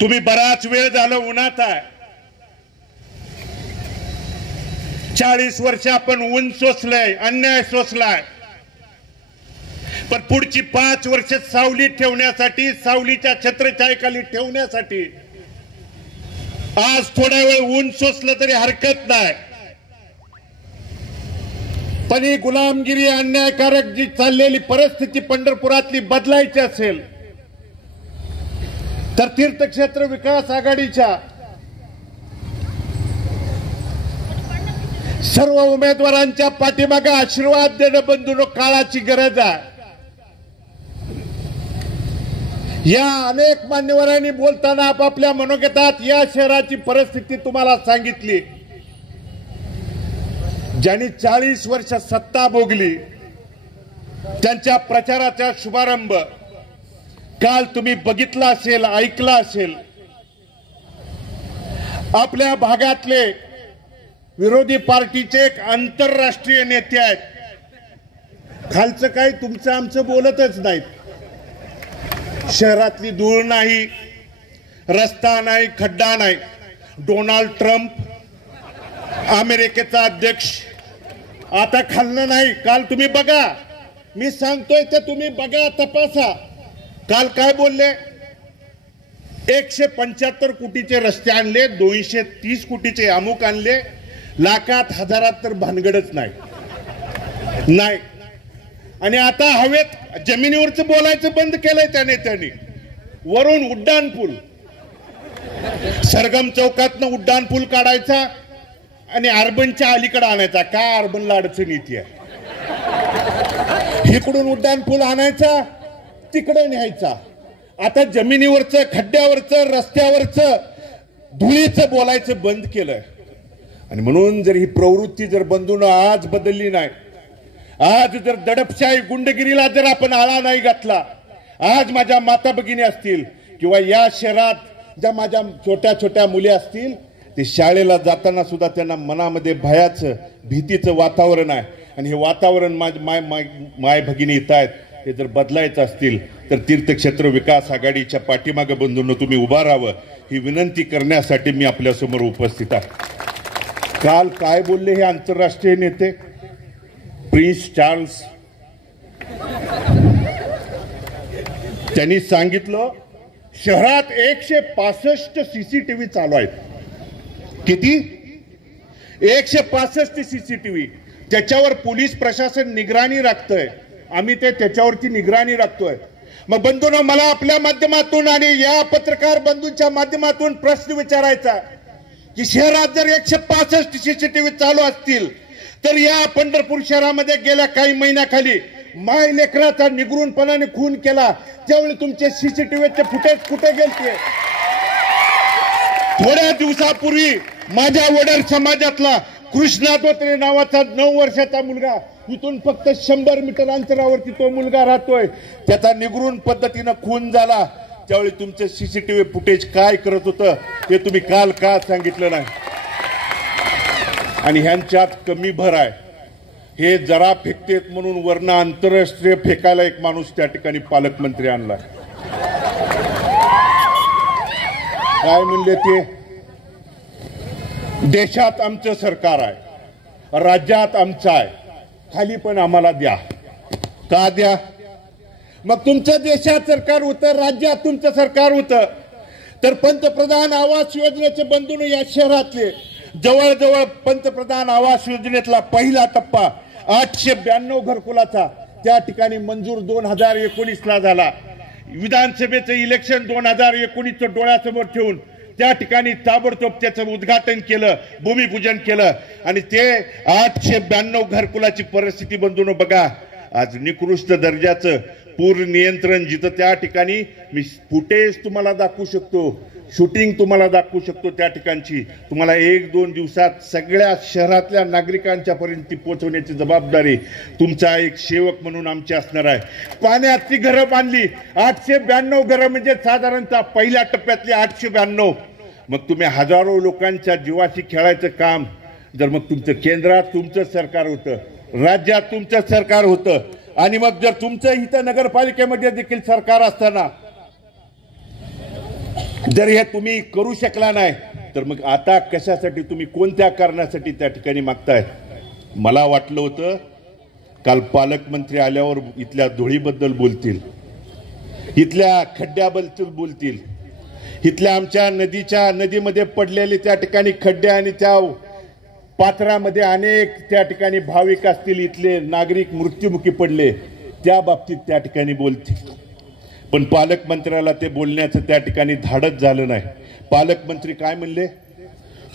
तुम्ही बराच वेळ झालं उन्हात आहे. 40 वर्ष आपण ऊन सोसलंय, अन्याय सोसलाय. पण पुढची 5 वर्ष सावलीत ठेवण्यासाठी, सावलीच्या छत्रछायेखाली ठेवण्यासाठी आज थोडा वेळ ऊन सोसलं तरी हरकत नाही. पण ही गुलामगिरी, अन्यायकारक जी चाललेली परिस्थिती पंढरपुरातली बदलायची असेल तर तीर्थक्षेत्र विकास आघाडीच्या सर्व उमेदवारांच्या पाठीमागे आशीर्वाद देणं बंधूंनो काळाची गरज आहे. या अनेक मान्यवरांनी बोलताना आपापल्या मनोगतात या शहराची परिस्थिती तुम्हाला सांगितली. ज्यांनी 40 वर्ष सत्ता भोगली त्यांच्या प्रचाराचा शुभारंभ काल तुम्ही बघितला असेल, ऐकला असेल. आपल्या भागातले विरोधी पार्टीचे एक आंतरराष्ट्रीय नेते आहेत. खालचं काही तुमचं आमचं बोलतच नाहीत. शहरातली धूळ नाही, रस्ता नाही, खड्डा नाही. डोनाल्ड ट्रम्प, अमेरिकेचा अध्यक्ष, आता खाल्लं नाही. काल तुम्ही बघा, मी सांगतोय ते तुम्ही बघा, तपासा. काल काय बोलले? 175 कोटीचे रस्ते आणले, 230 कोटीचे अमुक आणले, लाखात हजारात तर भानगडच नाही. आणि आता हवेत जमिनीवरचं बोलायचं बंद केलंय त्या नेत्यांनी. वरून उड्डाण पूल, सरगम चौकातनं उड्डाण पूल काढायचा आणि अर्बनच्या अलीकडे आणायचा. काय अर्बनला अडचण येते? इकडून उड्डाण पूल आणायचा, तिकडे न्यायचा. आता जमिनीवरचं, खड्ड्यावरचं, रस्त्यावरचं, धुळीचं बोलायचं बंद केलंय. आणि म्हणून जर ही प्रवृत्ती जर बंधूंनो आज बदलली नाही, आज जर दडपशाही गुंडगिरीला जर आपण आळा नाही घातला, आज माझ्या माता भगिनी असतील किंवा या शहरात ज्या माझ्या छोट्या छोट्या मुली असतील, ते शाळेला जाताना सुद्धा त्यांना मनामध्ये भयाचं, भीतीचं वातावरण आहे. आणि हे वातावरण माय भगिनी येत आहेत, ते जर बदलायचं असतील तर तीर्थक्षेत्र विकास आघाडीच्या पाठीमागे बंधूंनो तुम्ही उभा राहावं, ही विनंती करण्यासाठी मी आपल्यासमोर उपस्थित आहे. काल काय बोलले हे आंतरराष्ट्रीय नेते? प्रिन्स चार्ल्स त्यांनी सांगितलं शहरात 165 सीसीटीव्ही चालू आहेत. किती? 165 सीसीटीव्ही. त्याच्यावर पोलीस प्रशासन निगराणी राखतोय. आम्ही त्याच्यावरती निगराणी राखतोय. मग बंधूंनो, मला आपल्या माध्यमातून आणि या पत्रकार बंधूंच्या माध्यमातून प्रश्न विचारायचा की शहरात जर 165 सीसीटीव्ही चालू असतील तर या पंढरपूर शहरामध्ये गेल्या काही महिन्याखाली माय लेकराचा निगरूनपणाने खून केला, त्यावेळी तुमचे सीसीटीव्हीचे फुटेज कुठे गेलते? थोड्या दिवसापूर्वी माझ्या वडर समाजातला कृष्णा धोत्रे नावाचा 9 वर्षाचा मुलगा, इथून फक्त 100 मीटर अंतरावरती तो मुलगा राहतोय, त्याचा निगरून पद्धतीनं खून झाला. त्यावेळी तुमचं सीसीटीव्ही फुटेज काय करत होतं ते तुम्ही काल का सांगितलं नाही? आणि ह्यांच्यात कमी भर आहे. हे जरा फेकतेत म्हणून वरनं आंतरराष्ट्रीय फेकायला एक माणूस त्या ठिकाणी पालकमंत्री आणला. काय म्हणले ते? देशात आमचं सरकार आहे, राज्यात आमचं आहे, खाली पण आम्हाला द्या. का द्या? मग तुमचं देशात सरकार होतं, राज्यात तुमचं सरकार होतं, तर पंतप्रधान आवास योजनेचे बंधूंनो या शहरातले जवळजवळ पंतप्रधान आवास योजनेतला पहिला टप्पा 892 घरकुलाचा त्या ठिकाणी मंजूर 2019ला झाला. विधानसभेचं इलेक्शन 2019 डोळ्यासमोर ठेवून त्या ठिकाणी ताबडतोब त्याचं उद्घाटन केलं, भूमिपूजन केलं. आणि ते 892 घरकुलाची परिस्थिती बंधूंनो बघा. आज निकृष्ट दर्जाचं पूर नियंत्रण, जिथं त्या ठिकाणी मी फुटेज तुम्हाला दाखवू शकतो, शूटिंग तुम्हाला दाखवू शकतो, त्या ठिकाणची तुम्हाला 1-2 दिवसात सगळ्या शहरातल्या नागरिकांच्या पर्यंत ती पोहोचवण्याची जबाबदारी तुमचा एक सेवक म्हणून आमची असणार आहे. पाण्याची घरं बांधली, 892 घरं म्हणजे साधारणतः पहिल्या टप्प्यातली 892. मग तुम्ही हजारो लोकांच्या जीवाशी खेळायचं काम जर मग तुमचं केंद्रात तुमचं सरकार होतं, राज्यात तुमचं सरकार होतं, आणि मग जर तुमचं इथं नगरपालिकेमध्ये देखील सरकार असताना जर हे तुम्ही करू शकला नाही तर मग आता कशासाठी तुम्ही कोणत्या कारणासाठी त्या ठिकाणी मागताय? मला वाटलं होतं काल पालकमंत्री आल्यावर इथल्या धुळीबद्दल बोलतील, इथल्या खड्ड्याबद्दल बोलतील, इथल्या आमच्या नदीमध्ये पडलेले त्या ठिकाणी खड्डे आणि त्या पात्रामध्ये अनेक त्या ठिकाणी भाविक असतील, इथले नागरिक मृत्युमुखी पडले, त्या बाबतीत त्या ठिकाणी बोलतील. पण पालकमंत्र्याला ते बोलण्याचं त्या ठिकाणी धाडच झालं नाही. पालकमंत्री काय म्हणले?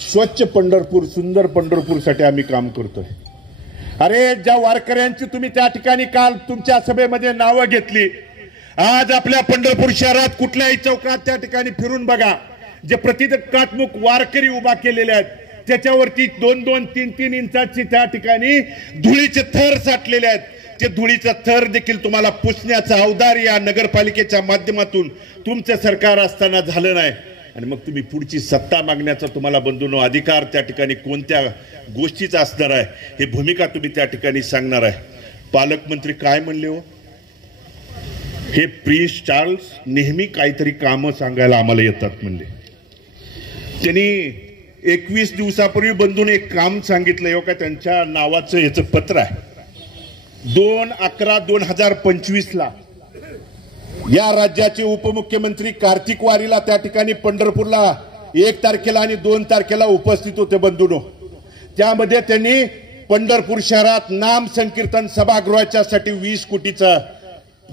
स्वच्छ पंढरपूर, सुंदर पंढरपूरसाठी आम्ही काम करतोय. अरे ज्या वारकऱ्यांची तुम्ही त्या ठिकाणी काल तुमच्या सभेमध्ये नावं घेतली, आज आपल्या पंढरपूर शहरात कुठल्याही चौकात त्या ठिकाणी फिरून बघा, जे प्रतिकात्मक वारकरी उभा केलेले आहेत त्याच्यावरती 2-2, 3-3 इंचाची त्या ठिकाणी धुळीचे थर साठलेले आहेत. ते धुळीचा थर देखील तुम्हाला पुसण्याचा अवधार या नगरपालिकेच्या माध्यमातून तुमचं सरकार असताना झालं नाही. आणि मग तुम्ही पुढची सत्ता मागण्याचा तुम्हाला बंधूंनो अधिकार त्या ठिकाणी कोणत्या गोष्टीचा असणार आहे, ही भूमिका तुम्ही त्या ठिकाणी सांगणार आहे. पालकमंत्री काय म्हणले हो? हे प्रिन्स चार्ल्स नेहमी काहीतरी कामं सांगायला आम्हाला येतात म्हणले. त्यांनी 21 दिवसापूर्वी बंधून एक काम सांगितलं हो का, त्यांच्या नावाचं याचं पत्र आहे. 2/11/2025 या राज्याचे उपमुख्यमंत्री कार्तिक वारीला त्या ठिकाणी पंढरपूरला 1 तारखेला आणि 2 तारखेला उपस्थित होते बंधूंनो. त्यामध्ये त्यांनी पंढरपूर शहरात नाम संकीर्तन सभागृहाच्या साठी 20 कोटीचा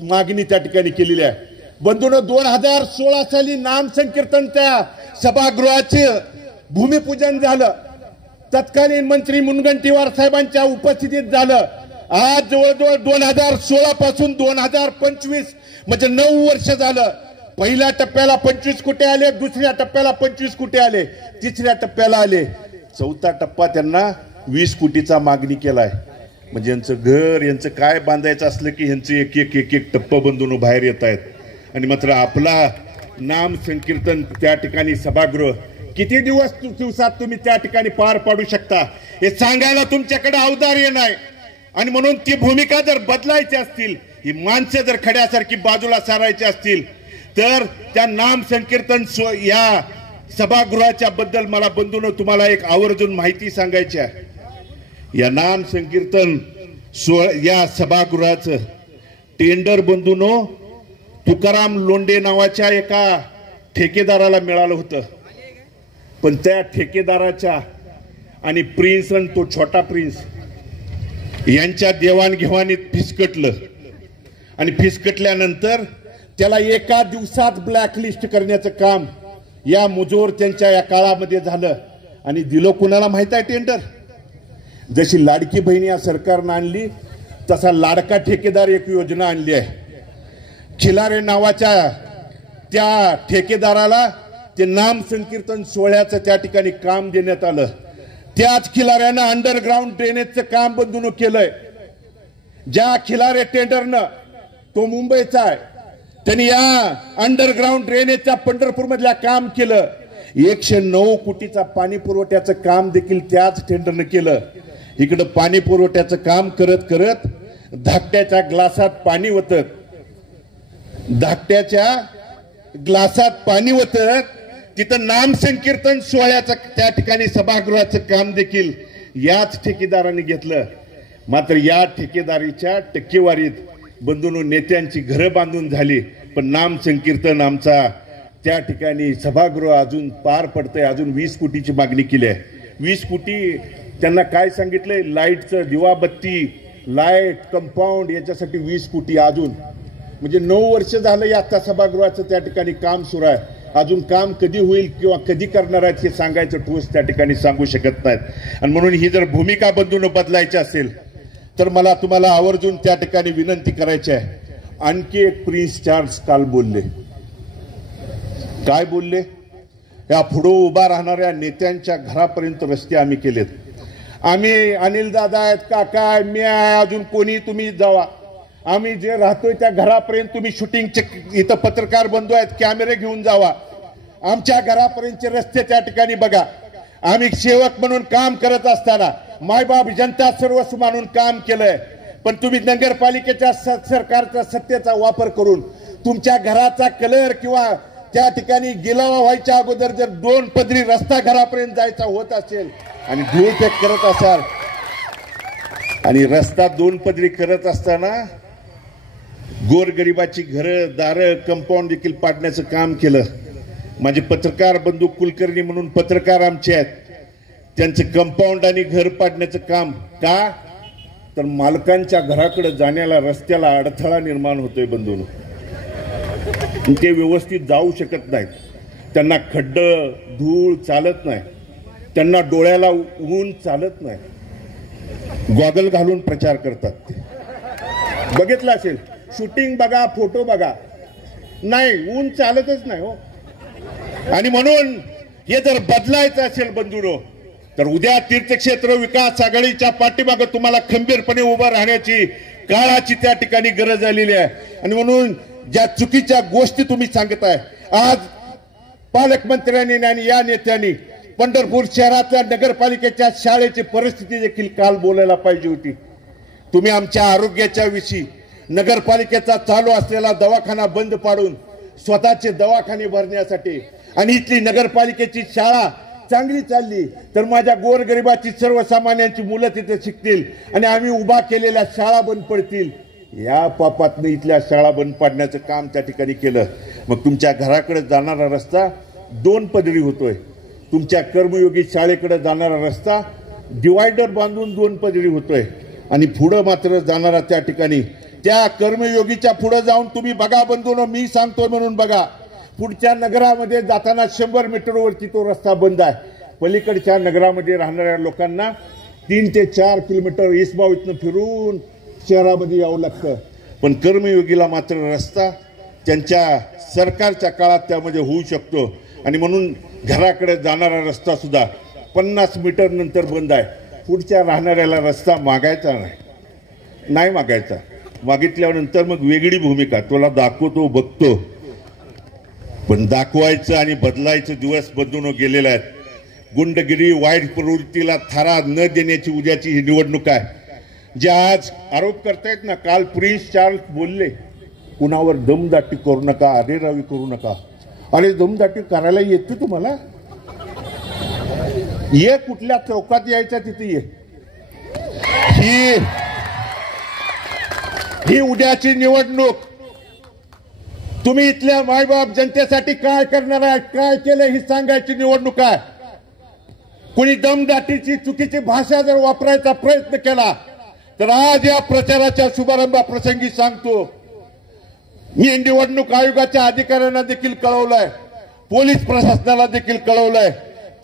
मागणी त्या ठिकाणी केलेली आहे. बंधूंनो 2016 साली नाम संकीर्तन त्या सभागृहाचे भूमिपूजन झालं, तत्कालीन मंत्री मुनगंटीवार साहेबांच्या उपस्थितीत झालं. आज जवळजवळ 2016 पासून 2025 म्हणजे 9 वर्ष झालं. पहिल्या टप्प्याला 25 कोटी आले, दुसऱ्या टप्प्याला 25 कोटी आले, तिसऱ्या टप्प्याला आले, चौथा टप्पा त्यांना 20 कोटीचा मागणी केलाय. म्हणजे यांचं घर, यांचं काय बांधायचं असलं की यांचे एक टप्पा बंधून बाहेर येत आहेत. आणि मात्र आपला नाम संकीर्तन त्या ठिकाणी सभागृह किती दिवसात तुम्ही त्या ठिकाणी पार पाडू शकता हे सांगायला तुमच्याकडे औदार्य नाही. आणि म्हणून ती भूमिका जर बदलायची असतील, ही माणसं जर खड्यासारखी बाजूला सारायची असतील, तर त्या नाम संकीर्तन या सभागृहाच्या बद्दल मला बंधूंनो तुम्हाला एक आवर्जून माहिती सांगायची आहे. या नाम संकीर्तन या सभागृहाचं टेंडर बंधूंनो तुकाराम लोंढे नावाच्या एका ठेकेदाराला मिळालं होतं. पण त्या ठेकेदाराच्या आणि प्रिन्स आणि तो छोटा प्रिन्स यांच्या देवाणघेवाणीत फिसकटलं. आणि फिसकटल्यानंतर त्याला एका दिवसात ब्लॅकलिस्ट करण्याचं काम या मुजोर त्यांच्या या काळामध्ये झालं. आणि दिलं कुणाला माहित आहे टेंडर? जशी लाडकी बहीण या सरकारनं आणली तसा लाडका ठेकेदार एक योजना आणली आहे. खिलारे नावाच्या त्या ठेकेदाराला ते नाम संकीर्तन सोहळ्याचं त्या ठिकाणी काम देण्यात आलं. त्याच खिलाऱ्यानं अंडरग्राऊंड ड्रेनेजचं काम बंधून केलंय. ज्या खिलारे टेंडरनं, तो मुंबईचा आहे, त्यांनी या अंडरग्राऊंड ड्रेनेजच्या पंढरपूर मधल्या काम केलं. 109 कोटीचा पाणी पुरवठ्याचं काम देखील त्याच टेंडरनं केलं. इकडं पाणी पुरवठ्याचं काम करत करत धाकट्याच्या ग्लासात पाणी ओतत, धाकट्याच्या ग्लासात पाणी ओतत तिथं नाम संकीर्तन सोहळ्याचं त्या ठिकाणी सभागृहाचं काम देखील याच ठेकेदाराने घेतलं. मात्र या ठेकेदारीच्या टक्केवारीत बंधूंनो नेत्यांची घरं बांधून झाली, पण नाम संकीर्तन आमचा त्या ठिकाणी सभागृह अजून पार पडतंय. अजून 20 कोटीची मागणी केली आहे. 20 कोटी त्यांना काय सांगितलंय? लाईटचं, दिवाबत्ती, लाईट, कंपाऊंड याच्यासाठी 20 कोटी अजून. म्हणजे 9 वर्ष झालं या त्या सभागृहाचं त्या ठिकाणी काम सुरू आहे. अजून काम कधी होईल किंवा कधी करणार आहेत हे सांगायचं ठोस त्या ठिकाणी सांगू शकत नाहीत. आणि म्हणून ही जर भूमिका बंधून बदलायची असेल तर मला तुम्हाला आवर्जून त्या ठिकाणी विनंती करायची आहे. आणखी एक प्रिन्स चार्ल्स काल बोलले. काय बोलले? या पुढे उभा राहणाऱ्या नेत्यांच्या घरापर्यंत रस्ते आम्ही केलेत. आम्ही अनिल दादा आहेत, काका आहे, मी आहे, अजून कोणी तुम्ही जावा, आम्ही जे राहतोय त्या घरापर्यंत तुम्ही शूटिंगचे इथं पत्रकार बंधू आहेत, कॅमेरे घेऊन जावा, आमच्या घरापर्यंतचे रस्ते त्या ठिकाणी बघा. आम्ही सेवक म्हणून काम करत असताना मायबाप जनता सर्वस्व मानून काम केलंय. पण तुम्ही नगरपालिकेच्या सरकारचा सत्तेचा वापर करून तुमच्या घराचा कलर किंवा त्या ठिकाणी गिलावा व्हायच्या अगोदर जर 2 पदरी रस्ता घरापर्यंत जायचा होत असेल आणि धूळफेक करत असाल आणि रस्ता 2 पदरी करत असताना गोरगरिबाची घरं दारं कंपाऊंड देखील पाडण्याचं काम केलं. माझे पत्रकार बंधू कुलकर्णी म्हणून पत्रकार आमचे आहेत, त्यांचं कंपाऊंड आणि घर पाडण्याचं काम का, तर मालकांच्या घराकडे जाण्याला रस्त्याला अडथळा निर्माण होतोय बंधूंनो. ते व्यवस्थित जाऊ शकत नाहीत, त्यांना खड्डं धूळ चालत नाही, त्यांना डोळ्याला ऊन चालत नाही. गॉगल घालून प्रचार करतात. बघितलं असेल, शूटिंग बघा, फोटो बघा, नाही ऊन चालतच नाही हो. आणि म्हणून हे जर बदलायचं असेल बंधूंनो, तर उद्या तीर्थक्षेत्र विकास आघाडीच्या पाठीमागे तुम्हाला खंबीरपणे उभं राहण्याची काळाची त्या ठिकाणी गरज आलेली आहे. आणि म्हणून ज्या चुकीच्या गोष्टी तुम्ही सांगताय, आज पालकमंत्र्यांनी आणि या नेत्यांनी पंढरपूर शहरातल्या नगरपालिकेच्या शाळेची परिस्थिती देखील काल बोलायला पाहिजे होती. तुम्ही आमच्या आरोग्याच्या विषयी नगरपालिकेचा चालू असलेला दवाखाना बंद पाडून स्वतःचे दवाखाने भरण्यासाठी आणि इथली नगरपालिकेची शाळा चांगली चालली तर माझ्या गोरगरिबाची सर्वसामान्यांची मुलं तिथे शिकतील आणि आम्ही उभा केलेल्या शाळा बंद पडतील. या पापातनं इथल्या शाळा बंद पाडण्याचं काम त्या ठिकाणी केलं. मग तुमच्या घराकडे जाणारा रस्ता 2 पदरी होतोय, तुमच्या कर्मयोगी शाळेकडे जाणारा रस्ता डिवायडर बांधून 2 पदरी होतोय आणि पुढं मात्र जाणारा त्या ठिकाणी त्या कर्मयोगीच्या पुढे जाऊन तुम्ही बघा बंधूंनो, मी सांगतोय म्हणून बघा, पुढच्या नगरामध्ये जाताना 100 मीटरवरती तो रस्ता बंद आहे. पलीकडच्या नगरामध्ये राहणाऱ्या लोकांना 3 ते 4 किलोमीटर इसबाव इथनं फिरून शहरामध्ये यावं लागतं. पण कर्मयोगीला मात्र रस्ता त्यांच्या सरकारच्या काळात त्यामध्ये होऊ शकतो. आणि म्हणून घराकडे जाणारा रस्ता सुद्धा 50 मीटर नंतर बंद आहे. पुढच्या राहणाऱ्याला रस्ता मागायचा नाही मागायचा. मागितल्यानंतर मग वेगळी भूमिका, तुला दाखवतो बघतो. पण दाखवायचं आणि बदलायचं दिवस बदलून गेलेले आहेत. गुंडगिरी वाईट प्रवृत्तीला थारा न देण्याची उद्याची ही निवडणूक आहे. जे आज आरोप करतायत ना, काल प्रिन्स चार्ल्स बोलले, कुणावर दमदाटी करू नका, अरेरावी करू नका. अरे दमदाटी करायला येते तुम्हाला? ये कुठल्या चौकात यायचा तिथे ये. ही उद्याची निवडणूक तुम्ही इथल्या मायबाप जनतेसाठी काय करणार आहे, काय केलं ही सांगायची निवडणूक आहे. कुणी दमदाटीची चुकीची भाषा जर वापरायचा प्रयत्न केला तर आज या प्रचाराच्या शुभारंभाप्रसंगी सांगतो, मी निवडणूक आयोगाच्या अधिकाऱ्यांना देखील कळवलंय, पोलीस प्रशासनाला देखील कळवलंय,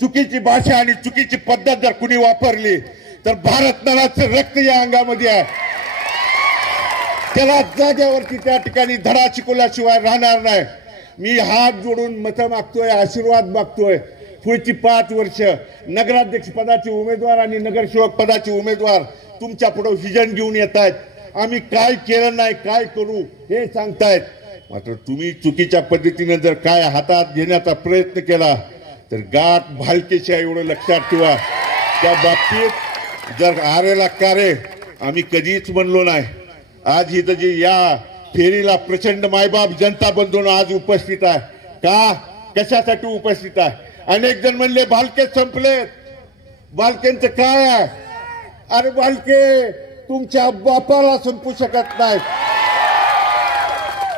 चुकीची भाषा आणि चुकीची पद्धत जर कुणी वापरली तर भारत नराचं रक्त या अंगामध्ये आहे. त्याला जाग्यावरती त्या ठिकाणी धडा शिकवल्याशिवाय राहणार नाही. मी हात जोडून मतं मागतोय, आशीर्वाद मागतोय. पुढची 5 वर्ष नगराध्यक्ष पदाचे उमेदवार आणि नगरसेवक पदाचे उमेदवार तुमच्या पुढे विजन घेऊन येत आहेत. आम्ही काय केलं नाही, काय करू हे सांगतायत. मात्र तुम्ही चुकीच्या पद्धतीने जर काय हातात घेण्याचा प्रयत्न केला तर गाठ भालकेच्या एवढं लक्षात ठेवा. त्या बाबतीत जर आरेला कारे आम्ही कधीच म्हणलो नाही. आज इथं जी या फेरीला प्रचंड मायबाप जनता बंधून आज उपस्थित आहे. का कशासाठी उपस्थित आहे? अनेक जण म्हणले भालके संपलेत. भालकेंचं काय आहे? अरे भालके तुमच्या बापाला संपू शकत नाही,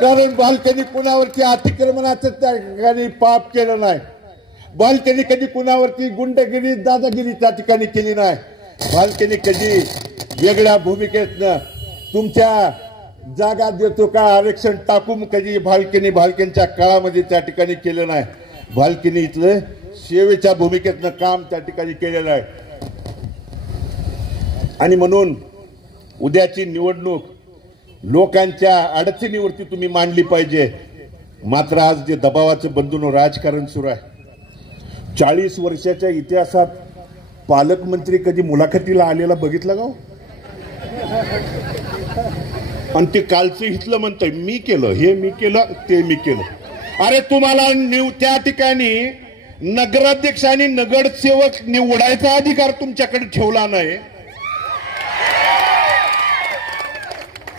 कारण भालकेंनी कुणावरती अतिक्रमणाचं त्या ठिकाणी पाप केलं नाही. भालकेंनी कधी कुणावरती गुंडगिरी दादागिरी त्या ठिकाणी केली नाही. भालकेंनी कधी वेगळ्या भूमिकेतनं तुमच्या जागा देतो का आरक्षण टाकून कधी भालकेंच्या काळामध्ये त्या ठिकाणी केलं नाही. भालकेंनी इथलं सेवेच्या भूमिकेतनं काम त्या ठिकाणी केलेलं आहे. आणि म्हणून उद्याची निवडणूक लोकांच्या अडचणीवरती तुम्ही मांडली पाहिजे. मात्र आज जे दबावाचं बंधून राजकारण सुरू आहे, 40 वर्षाच्या इतिहासात पालकमंत्री कधी मुलाखतीला आलेला बघितला का? आणि ते कालचं इथलं म्हणतंय मी केलं, हे मी केलं, ते मी केलं. अरे तुम्हाला त्या ठिकाणी नगराध्यक्ष आणि नगरसेवक निवडायचा अधिकार तुमच्याकडे ठेवला नाही.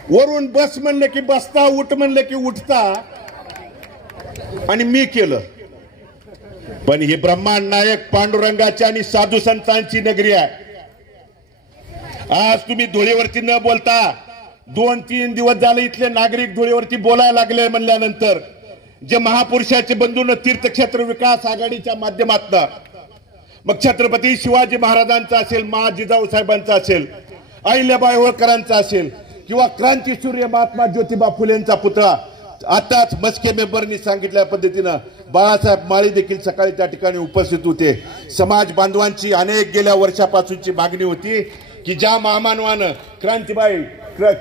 वरून बस म्हणलं की बसता, उठ म्हणलं की उठता. आणि मी केलं. पण ही ब्रह्मांड नायक पांडुरंगाची आणि साधू संतांची नगरी आहे. आज तुम्ही धुळीवरती न बोलता 2-3 दिवस झाले इथले नागरिक धुळीवरती बोलायला लागले म्हणल्यानंतर जे महापुरुषाचे बंधून तीर्थक्षेत्र विकास आघाडीच्या माध्यमातून मग छत्रपती शिवाजी महाराजांचा असेल, मा जिजाऊ साहेबांचा असेल, अहिल्याबाई होळकरांचा असेल किंवा क्रांतीसूर्य महात्मा ज्योतिबा फुलेंचा पुतळा, आताच मस्के मेंबरनी सांगितल्या पद्धतीनं बाळासाहेब माळी देखील सकाळी त्या ठिकाणी उपस्थित होते. समाज बांधवांची अनेक गेल्या वर्षापासूनची मागणी होती की ज्या महामानवानं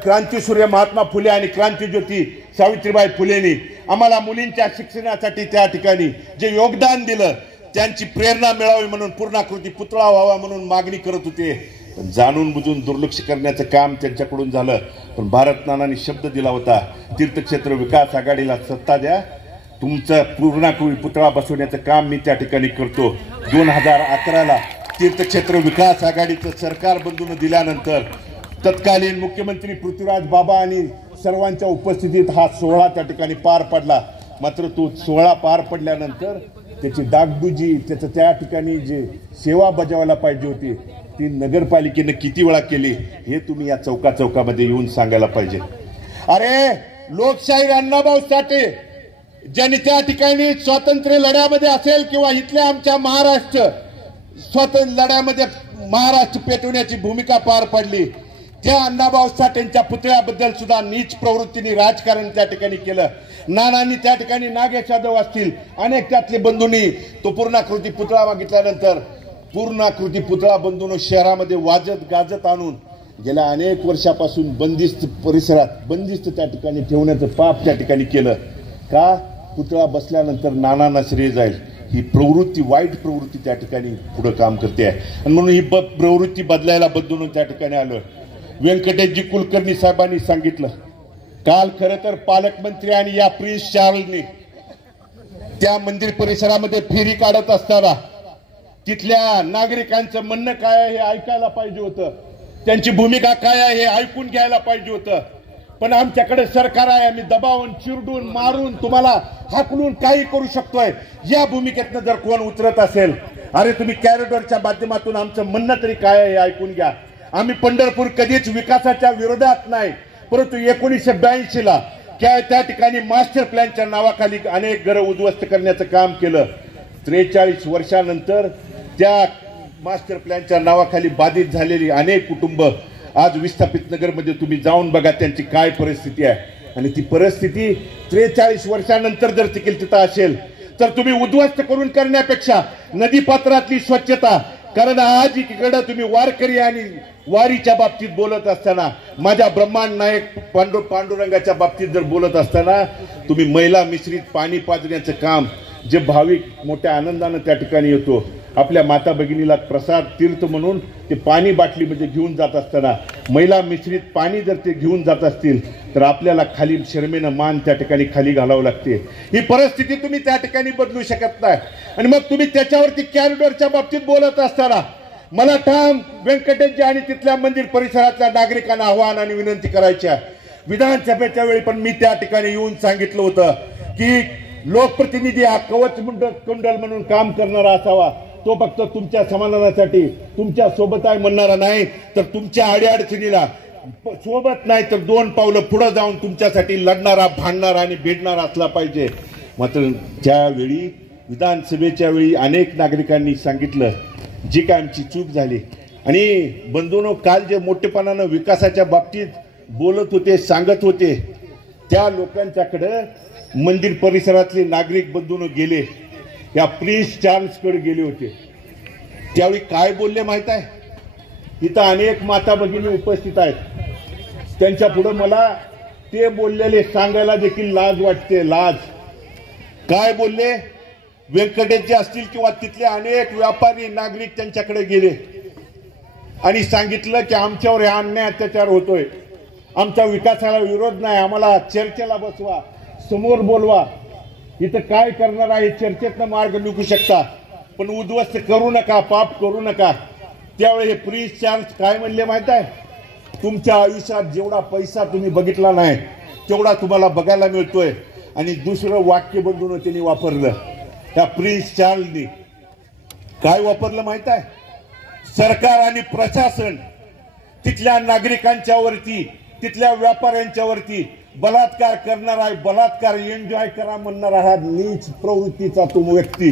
क्रांतीसूर्य महात्मा फुले आणि क्रांतीज्योती सावित्रीबाई फुलेंनी आम्हाला मुलींच्या शिक्षणासाठी त्या ठिकाणी जे योगदान दिलं त्यांची प्रेरणा मिळावी म्हणून पूर्णाकृती पुतळा व्हावा म्हणून मागणी करत होते. पण जाणून बुजून दुर्लक्ष करण्याचं काम त्यांच्याकडून झालं. पण भारत नानांनी शब्द दिला होता, तीर्थक्षेत्र विकास आघाडीला सत्ता द्या, तुमचं पूर्णाकृती पुतळा बसवण्याचं काम मी त्या ठिकाणी करतो. 2011ला तीर्थक्षेत्र विकास आघाडीचं सरकार बंधून दिल्यानंतर तत्कालीन मुख्यमंत्री पृथ्वीराज बाबा आणि सर्वांच्या उपस्थितीत हा सोहळा त्या ठिकाणी पार पडला. मात्र तो सोहळा पार पडल्यानंतर त्याची डागडुजी, त्याचं त्या ठिकाणी जे सेवा बजावायला पाहिजे होती ती नगरपालिकेनं किती वेळा केली हे तुम्ही या चौकामध्ये येऊन सांगायला पाहिजे. अरे लोकशाहीर अण्णाभाऊ साठे ज्यांनी त्या ठिकाणी स्वातंत्र्य लढ्यामध्ये असेल किंवा इथल्या आमच्या महाराष्ट्र स्वातंत्र्य लढ्यामध्ये महाराष्ट्र पेटवण्याची भूमिका पार पाडली, त्या अण्णाभाऊ साठेंच्या पुतळ्याबद्दल सुद्धा नीच प्रवृत्तीने राजकारण त्या ठिकाणी केलं. नानांनी त्या ठिकाणी नागेश यादव असतील अनेक त्यातले बंधूंनी तो पूर्णाकृती पुतळा मागितल्यानंतर पूर्णाकृती पुतळा बंधून शहरामध्ये वाजत गाजत आणून गेल्या अनेक वर्षापासून बंदिस्त परिसरात बंदिस्त त्या ठिकाणी ठेवण्याचं पाप त्या ठिकाणी केलं. का? पुतळा बसल्यानंतर नानांना श्रेय जाईल ही प्रवृत्ती, वाईट प्रवृत्ती त्या ठिकाणी पुढे काम करते आहे. आणि म्हणून ही प्रवृत्ती बदलायला बदलून त्या ठिकाणी आलं. व्यंकटेशजी कुलकर्णी साहेबांनी सांगितलं काल, खरं तर पालकमंत्री आणि या प्रिन्स चार्ल्सनी त्या मंदिर परिसरामध्ये फेरी काढत असताना तिथल्या नागरिकांचं म्हणणं काय आहे हे ऐकायला पाहिजे होतं, त्यांची भूमिका काय आहे हे ऐकून घ्यायला पाहिजे होतं. पण आमच्याकडे सरकार आहे, आम्ही दबावून, चिरडून, मारून, तुम्हाला हाकलून काही करू शकतोय. या भूमिकेतनं जर कोण उतरत असेल, अरे तुम्ही कॅरिडॉरच्या माध्यमातून आमचं म्हणणं तरी काय आहे हे ऐकून घ्या. आम्ही पंढरपूर कधीच विकासाच्या विरोधात नाही, परंतु 1982ला त्या ठिकाणी मास्टर प्लॅनच्या नावाखाली अनेक घरं उद्ध्वस्त करण्याचं काम केलं. 43 वर्षानंतर त्या मास्टर प्लॅनच्या नावाखाली बाधित झालेली अनेक कुटुंब आज विस्थापित नगरमध्ये तुम्ही जाऊन बघा त्यांची काय परिस्थिती आहे. आणि ती परिस्थिती 43 वर्षानंतर जर तिथं असेल तर तुम्ही उद्ध्वस्त करून करण्यापेक्षा नदीपात्रातली स्वच्छता, कारण आज इकडे तुम्ही वारकरी आणि वारीच्या बाबतीत बोलत असताना, माझ्या ब्रह्मांड नायक पांडुरंगाच्या बाबतीत जर बोलत असताना तुम्ही महिला मिश्रित पाणी पाजण्याचं काम जे भाविक मोठ्या आनंदानं त्या ठिकाणी येतो, आपल्या माता भगिनीला प्रसाद तीर्थ म्हणून ते पाणी बाटलीमध्ये घेऊन जात असताना महिला मिश्रित पाणी जर ते घेऊन जात असतील तर आपल्याला खाली शर्मेनं मान त्या ठिकाणी खाली घालावं लागते. ही परिस्थिती तुम्ही त्या ठिकाणी बदलू शकत नाही. आणि मग तुम्ही त्याच्यावरती कॅरिडॉरच्या बाबतीत बोलत असताना मला ठाम व्यंकटेशजी आणि तिथल्या मंदिर परिसरातल्या नागरिकांना आव्हान आणि विनंती करायच्या. विधानसभेच्या वेळी पण मी त्या ठिकाणी येऊन सांगितलं होतं की लोकप्रतिनिधी हा कवच कुंडल म्हणून काम करणारा असावा. तो फक्त तुमच्या समाधानासाठी तुमच्या सोबत आहे म्हणणारा नाही, तर तुमच्या अडीअडचणीला सोबत नाही तर 2 पावलं पुढे जाऊन तुमच्यासाठी लढणारा, भांडणारा आणि भिडणारा असला पाहिजे. मात्र त्यावेळी विधानसभेच्या वेळी अनेक नागरिकांनी सांगितलं जी काय आमची चूक झाली. आणि बंधूंनो, काल जे मोठेपणानं विकासाच्या बाबतीत बोलत होते, सांगत होते, त्या लोकांच्याकडे मंदिर परिसरातले नागरिक बंधूंनो गेले, या प्रिन्स चार्ल्सकडे गेले होते. त्यावेळी काय बोलले माहित आहे? इथं अनेक माता भगिनी उपस्थित आहेत, त्यांच्या पुढे मला ते बोललेले सांगायला देखील लाज वाटते. लाज. काय बोलले? व्यंकटेशजी असतील किंवा तिथले अनेक व्यापारी नागरिक त्यांच्याकडे गेले आणि सांगितलं की आमच्यावर हा अन्याय अत्याचार होतोय, आमच्या विकासाला विरोध नाही, आम्हाला चर्चेला बसवा, समोर बोलवा, इथं काय करणार आहे चर्चेतनं मार्ग निघू शकता, पण उद्ध्वस्त करू नका, पाप करू नका. त्यावेळी हे प्रिन्स चार्ल्स काय म्हणले माहित आहे? तुमच्या आयुष्यात जेवढा पैसा तुम्ही बघितला नाही तेवढा तुम्हाला बघायला मिळतोय. आणि दुसरं वाक्य बंधून त्यांनी वापरलं. त्या प्रिन्स चार्ल्सनी काय वापरलं माहित आहे? सरकार आणि प्रशासन तिथल्या नागरिकांच्या वरती, तिथल्या व्यापाऱ्यांच्या वरती बलात्कार करणार आहे, बलात्कार एन्जॉय करा म्हणणारा हा नीच प्रवृत्तीचा तो व्यक्ती.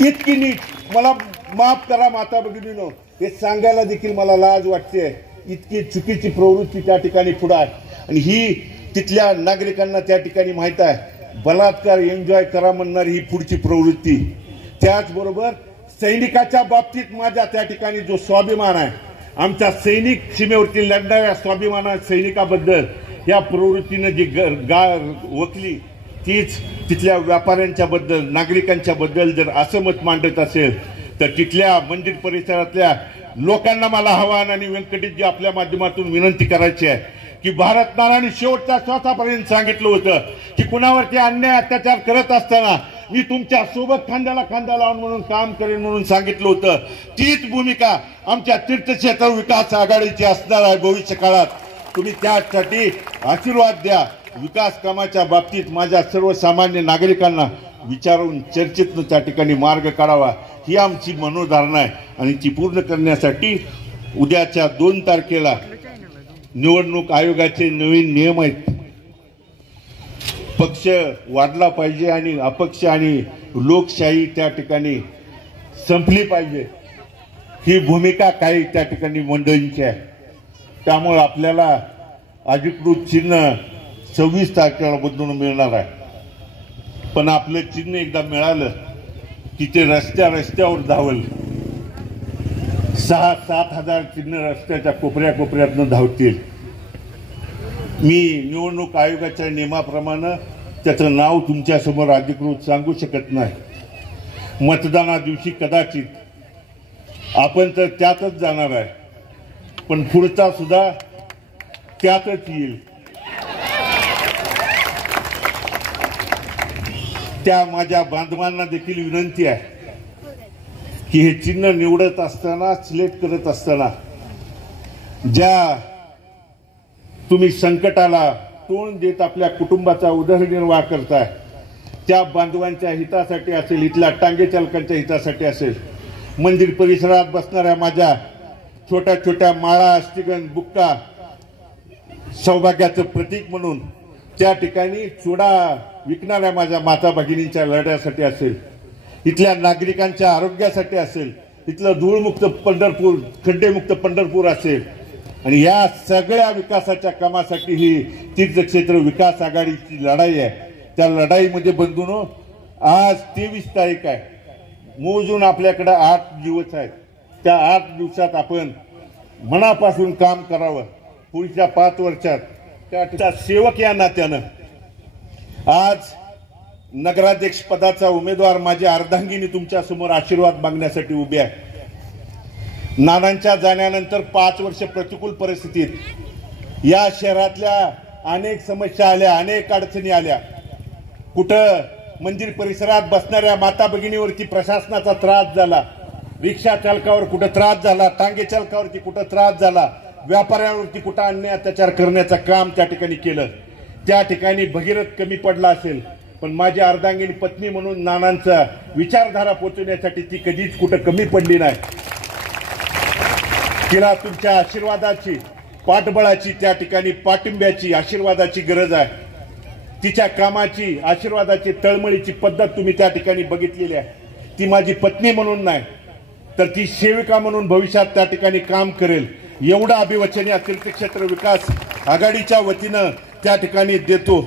इतकी नीच, मला माफ करा माता भगिनीनो, हे सांगायला देखील मला लाज वाटते. इतकी चुकीची प्रवृत्ती त्या ठिकाणी पुढे आहे. आणि ही तिथल्या नागरिकांना त्या ठिकाणी माहित आहे, बलात्कार एन्जॉय करा म्हणणारी ही पुढची प्रवृत्ती. त्याचबरोबर सैनिकाच्या बाबतीत माझा त्या ठिकाणी जो स्वाभिमान आहे, आमच्या सैनिक सीमेवरती लढणाऱ्या स्वाभिमाना सैनिकाबद्दल या प्रवृत्तीनं जी वकली, तीच तिथल्या व्यापाऱ्यांच्या बद्दल, नागरिकांच्या बद्दल जर असं मत मांडत असेल तर तिथल्या मंदिर परिसरातल्या लोकांना मला आव्हान आणि व्यंकटेशजी आपल्या माध्यमातून विनंती करायची आहे की भारत मालाने शेवटच्या श्वासापर्यंत सांगितलं होतं की कुणावरती अन्याय अत्याचार करत असताना मी तुमच्या सोबत खांद्याला खांदा लावून म्हणून काम करेन म्हणून सांगितलं होतं. तीच भूमिका आमच्या तीर्थक्षेत्र विकास आघाडीची असणार आहे भविष्य काळात. तुम्ही त्यासाठी आशीर्वाद द्या. विकास कामाच्या बाबतीत माझ्या सर्वसामान्य नागरिकांना विचारून चर्चेतून त्या ठिकाणी मार्ग काढावा, ही आमची मनोधारणा आहे. आणि ती पूर्ण करण्यासाठी उद्याच्या 2 तारखेला निवडणूक आयोगाचे नवीन नियम आहेत. पक्ष वाढला पाहिजे आणि अपक्ष आणि लोकशाही त्या ठिकाणी संपली पाहिजे, ही भूमिका काही त्या ठिकाणी मंडळींची आहे. त्यामुळे आपल्याला अधिकृत चिन्ह 26 तारखेला बदलून मिळणार आहे. पण आपलं चिन्ह एकदा मिळालं की ते रस्त्यावर धावल. 6-7 हजार चिन्ह रस्त्याच्या कोपऱ्यातनं धावतील. मी निवडणूक आयोगाच्या नियमाप्रमाणे त्याचं नाव तुमच्यासमोर अधिकृत सांगू शकत नाही. मतदाना दिवशी कदाचित आपण तर त्यातच जाणार आहे, पण पुढचा सुद्धा त्यातच येईल. त्या माझ्या बांधवांना देखील विनंती आहे की हे चिन्ह निवडत असताना, सिलेक्ट करत असताना ज्या तुम्ही संकटाला तोंड देत आपल्या कुटुंबाचा उदरनिर्वाह करताय, त्या बांधवांच्या हितासाठी असेल, इथल्या टांगे चालकांच्या हितासाठी असेल, मंदिर परिसरात बसणाऱ्या माझ्या छोट्या छोट्या माळा, अष्टगंध, बुक्का सौभाग्याचं प्रतीक म्हणून त्या ठिकाणी चुडा विकणाऱ्या माझ्या माता भगिनींच्या लढ्यासाठी असेल, इथल्या नागरिकांच्या आरोग्यासाठी असेल, इथलं धूळमुक्त पंढरपूर, खड्डेमुक्त पंढरपूर असेल, आणि या सगळ्या विकासाच्या कामासाठी ही तीर्थक्षेत्र विकास आघाडीची लढाई आहे. त्या लढाईमध्ये बंधूंनो, आज 23 तारीख आहे. मोजून आपल्याकडे 8 दिवस आहेत. त्या 8 दिवसात आपण मनापासून काम करावं. पुढच्या 5 वर्षात त्या सेवक या नात्यानं आज नगराध्यक्ष पदाचा उमेदवार माझ्या अर्धांगिनी तुमच्या समोर आशीर्वाद मागण्यासाठी उभे आहे. नानांच्या जाण्यानंतर 5 वर्ष प्रतिकूल परिस्थितीत या शहरातल्या अनेक समस्या आल्या, अनेक अडचणी आल्या. कुठं मंदिर परिसरात बसणाऱ्या माता भगिनीवरती प्रशासनाचा त्रास झाला, रिक्षा चालकावर कुठं त्रास झाला, टांगे चालकावरती कुठं त्रास झाला, व्यापाऱ्यांवरती कुठं अन्याय अत्याचार करण्याचं काम त्या ठिकाणी केलं. त्या ठिकाणी भगीरथ कमी पडला असेल, पण माझी अर्धांगिनी पत्नी म्हणून नानांचा विचारधारा पोहोचवण्यासाठी ती कधीच कुठं कमी पडली नाही. तिला तुमच्या आशीर्वादाची, पाठबळाची, त्या ठिकाणी पाठिंब्याची, आशीर्वादाची गरज आहे. तिच्या कामाची, आशीर्वादाची, तळमळीची पद्धत तुम्ही त्या ठिकाणी बघितलेली आहे. ती माझी पत्नी म्हणून नाही, तर ती सेविका म्हणून भविष्यात त्या ठिकाणी काम करेल, एवढं अभिवचन या तीर्थक्षेत्र विकास आघाडीच्या वतीनं त्या ठिकाणी देतो.